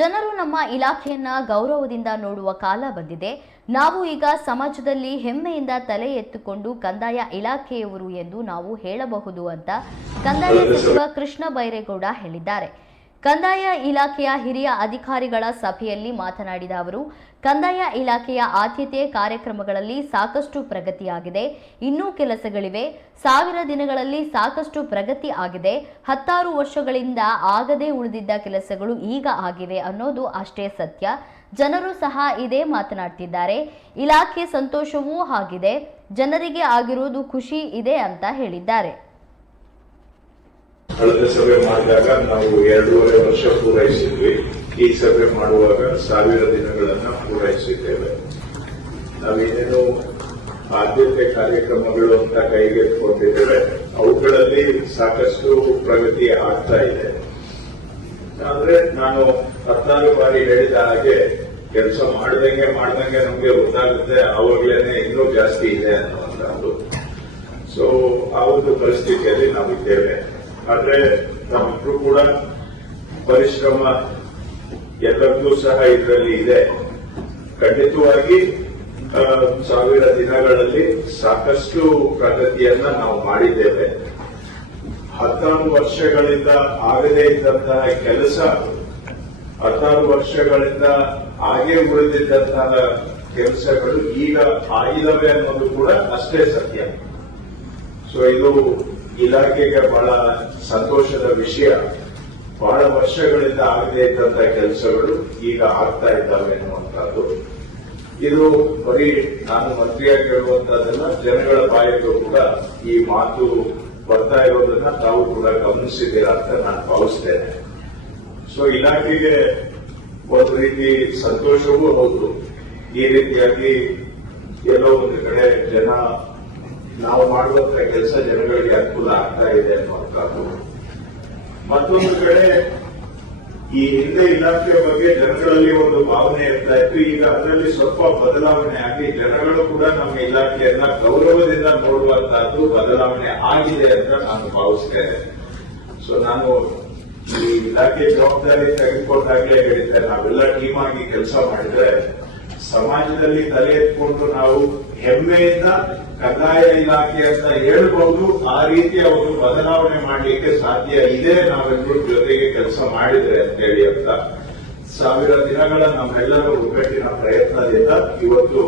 ಜನರು ನಮ್ಮ ಇಲಾಖೆಯನ್ನ ಗೌರವದಿಂದ ನೋಡುವ ಕಾಲ ಬಂದಿದೆ. ನಾವು ಈಗ ಸಮಾಜದಲ್ಲಿ ಹೆಮ್ಮೆಯಿಂದ ತಲೆ ಎತ್ತಿಕೊಂಡು ಕಂದಾಯ ಇಲಾಖೆಯವರು ಎಂದು ನಾವು ಹೇಳಬಹುದು ಅಂತ ಕಂದಾಯ ಸಚಿವ ಕೃಷ್ಣ ಬೈರೇಗೌಡ ಹೇಳಿದ್ದಾರೆ. ಕಂದಾಯ ಇಲಾಖೆಯ ಹಿರಿಯ ಅಧಿಕಾರಿಗಳ ಸಭೆಯಲ್ಲಿ ಮಾತನಾಡಿದ ಅವರು, ಕಂದಾಯ ಇಲಾಖೆಯ ಆದ್ಯತೆ ಕಾರ್ಯಕ್ರಮಗಳಲ್ಲಿ ಸಾಕಷ್ಟು ಪ್ರಗತಿಯಾಗಿದೆ, ಇನ್ನೂ ಕೆಲಸಗಳಿವೆ. 1000 ದಿನಗಳಲ್ಲಿ ಸಾಕಷ್ಟು ಪ್ರಗತಿ ಆಗಿದೆ. 16 ವರ್ಷಗಳಿಂದ ಆಗದೇ ಉಳಿದಿದ್ದ ಕೆಲಸಗಳು ಈಗ ಆಗಿವೆ ಅನ್ನೋದು ಅಷ್ಟೇ ಸತ್ಯ. ಜನರು ಸಹ ಇದೇ ಮಾತನಾಡ್ತಿದ್ದಾರೆ. ಇಲಾಖೆ ಸಂತೋಷವೂ ಆಗಿದೆ, ಜನರಿಗೆ ಆಗಿರೋದು ಖುಷಿ ಇದೆ ಅಂತ ಹೇಳಿದ್ದಾರೆ. ಕಳೆದ ಸಭೆ ಮಾಡಿದಾಗ ನಾವು 2.5 ವರ್ಷ ಪೂರೈಸಿದ್ವಿ. ಈ ಸಭೆ ಮಾಡುವಾಗ 1000 ದಿನಗಳನ್ನ ಪೂರೈಸಿದ್ದೇವೆ. ನಾವೇನೇನು ಆದ್ಯತೆ ಕಾರ್ಯಕ್ರಮಗಳು ಅಂತ ಕೈಗೆತ್ತಿಕೊಂಡಿದ್ದೇವೆ, ಅವುಗಳಲ್ಲಿ ಸಾಕಷ್ಟು ಪ್ರಗತಿ ಆಗ್ತಾ ಇದೆ. ಆದ್ರೆ ನಾನು 16 ಬಾರಿ ಹೇಳಿದ ಹಾಗೆ ಕೆಲಸ ಮಾಡ್ದಂಗೆ ನಮಗೆ ಗೊತ್ತಾಗುತ್ತೆ, ಅವಾಗ್ಲೇನೆ ಇನ್ನೂ ಜಾಸ್ತಿ ಇದೆ ಅನ್ನುವಂಥದ್ದು. ಸೊ ಆ ಒಂದು ಪರಿಸ್ಥಿತಿಯಲ್ಲಿ ನಾವಿದ್ದೇವೆ. ಆದ್ರೆ ನಾವಿಬ್ರು ಕೂಡ ಪರಿಶ್ರಮ ಎಲ್ಲರಿಗೂ ಸಹ ಇದರಲ್ಲಿ ಇದೆ. ಖಂಡಿತವಾಗಿ 1000 ದಿನಗಳಲ್ಲಿ ಸಾಕಷ್ಟು ಪ್ರಗತಿಯನ್ನ ನಾವು ಮಾಡಿದ್ದೇವೆ. 16 ವರ್ಷಗಳಿಂದ ಆಗದೇ ಇದ್ದಂತಹ ಕೆಲಸ 16 ವರ್ಷಗಳಿಂದ ಹಾಗೆ ಉಳಿದಿದ್ದಂತಹ ಕೆಲಸಗಳು ಈಗ ಆಗಿದವೆ ಅನ್ನೋದು ಕೂಡ ಅಷ್ಟೇ ಸತ್ಯ. ಸೊ ಇದು ಇಲಾಖೆಗೆ ಬಹಳ ಸಂತೋಷದ ವಿಷಯ. ಬಹಳ ವರ್ಷಗಳಿಂದ ಆಗದೇ ಇದ್ದಂತಹ ಕೆಲಸಗಳು ಈಗ ಆಗ್ತಾ ಇದ್ದಾವೆ ಅನ್ನುವಂಥದ್ದು. ಇದು ಬರೀ ನಾನು ಮಂತ್ರಿಯಾಗಿ ಹೇಳುವಂತದ್ದಲ್ಲ, ಜನಗಳ ಬಾಯಿಗೂ ಕೂಡ ಈ ಮಾತು ಬರ್ತಾ ಇರೋದನ್ನ ತಾವು ಕೂಡ ಗಮನಿಸಿದ್ದೀರಾ ಅಂತ ನಾನು ಭಾವಿಸ್ತೇನೆ. ಸೊ ಇಲಾಖೆಗೆ ಒಂದು ರೀತಿ ಸಂತೋಷವೂ ಹೌದು. ಈ ರೀತಿಯಾಗಿ ಎಲ್ಲೋ ಒಂದು ಕಡೆ ಜನ ನಾವು ಮಾಡುವಂತಹ ಕೆಲಸ ಜನಗಳಿಗೆ ಅನುಕೂಲ ಆಗ್ತಾ ಇದೆ ಅನ್ನುವಂಥದ್ದು. ಮತ್ತೊಂದು ಕಡೆ ಈ ಹಿಂದೆ ಇಲಾಖೆಯ ಬಗ್ಗೆ ಜನಗಳಲ್ಲಿ ಒಂದು ಭಾವನೆ ಇರ್ತಾ ಇತ್ತು. ಈಗ ಅದರಲ್ಲಿ ಸ್ವಲ್ಪ ಬದಲಾವಣೆ ಆಗಿ ಜನಗಳು ಕೂಡ ನಮ್ಮ ಇಲಾಖೆಯನ್ನ ಗೌರವದಿಂದ ನೋಡುವಂತಹದ್ದು ಬದಲಾವಣೆ ಆಗಿದೆ ಅಂತ ನಾನು ಭಾವಿಸ್ತೇನೆ. ಸೊ ನಾನು ಈ ಇಲಾಖೆ ಜವಾಬ್ದಾರಿ ತೆಗೆದುಕೊಂಡಾಗಲೇ ಹೇಳಿದ್ದೆ, ನಾವೆಲ್ಲ ಟೀಮ್ ಆಗಿ ಕೆಲಸ ಮಾಡಿದ್ರೆ ಸಮಾಜದಲ್ಲಿ ತಲೆ ಎತ್ಕೊಂಡು ನಾವು ಹೆಮ್ಮೆಯಿಂದ ಕಂದಾಯ ಇಲಾಖೆ ಅಂತ ಹೇಳ್ಬಹುದು. ಆ ರೀತಿಯ ಒಂದು ಬದಲಾವಣೆ ಮಾಡಲಿಕ್ಕೆ ಸಾಧ್ಯ ಇದೆ, ನಾವೆಲ್ಲರೂ ಜೊತೆಗೆ ಕೆಲಸ ಮಾಡಿದ್ರೆ ಅಂತ ಹೇಳಿ ಅಂತ 1000 ದಿನಗಳ ನಮ್ಮೆಲ್ಲರ ಒಗ್ಗಟ್ಟಿನ ಪ್ರಯತ್ನದಿಂದ ಇವತ್ತು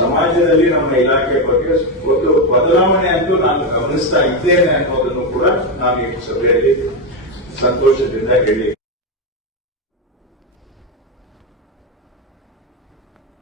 ಸಮಾಜದಲ್ಲಿ ನಮ್ಮ ಇಲಾಖೆ ಬಗ್ಗೆ ಒಂದು ಬದಲಾವಣೆ ಅಂತೂ ನಾನು ಗಮನಿಸ್ತಾ ಇದ್ದೇನೆ ಅನ್ನೋದನ್ನು ಕೂಡ ನಾನು ಈ ಸಭೆಯಲ್ಲಿ ಸಂತೋಷದಿಂದ ಹೇಳಿ